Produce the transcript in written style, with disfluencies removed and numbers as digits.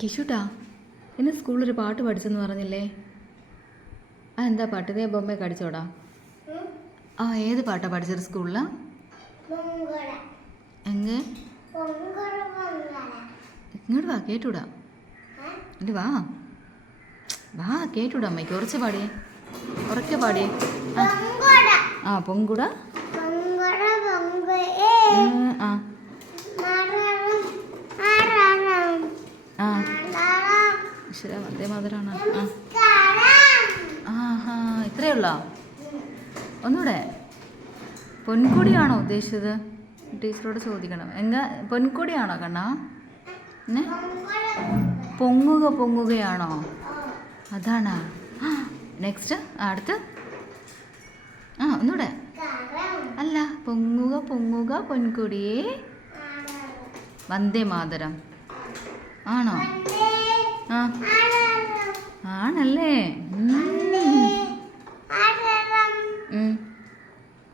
കിഷുട്ടാ, ഇന്ന് സ്കൂളിലൊരു പാട്ട് പഠിച്ചെന്ന് പറഞ്ഞില്ലേ? ആ എന്താ പാട്ട്? ഇതേ ബൊമ്മയൊക്കെ അടിച്ചോടാ. ആ ഏത് പാട്ടാ പഠിച്ചത് സ്കൂളിൽ? എങ്ങ് ഇങ്ങോട്ട് വാ, കേട്ടൂടാ. ഇത് വാ വാ, കേട്ടൂടാ അമ്മയ്ക്ക്. ഉറച്ച് പാടിയേ, ഉറക്കെ പാടിയേ. ആ പൊങ്കുട. ആ ആ ശരി, വന്ദേ മാതരമാണ്. ആ ഹാ, ഇത്രയേ ഉള്ളോ? ഒന്നുകൂടെ. പൊൻകൊടിയാണോ ഉദ്ദേശിച്ചത്? ടീച്ചറോട് ചോദിക്കണം. പൊൻകൊടിയാണോ കണ്ണാ? പൊങ്ങുക പൊങ്ങുകയാണോ? അതാണ്. നെക്സ്റ്റ് അടുത്ത്. ആ ഒന്നുകൂടെ. അല്ല, പൊങ്ങുക പൊങ്ങുക പൊൻകൊടിയേ വന്ദേ മാതരം ആണോ? ആ ആണല്ലേ.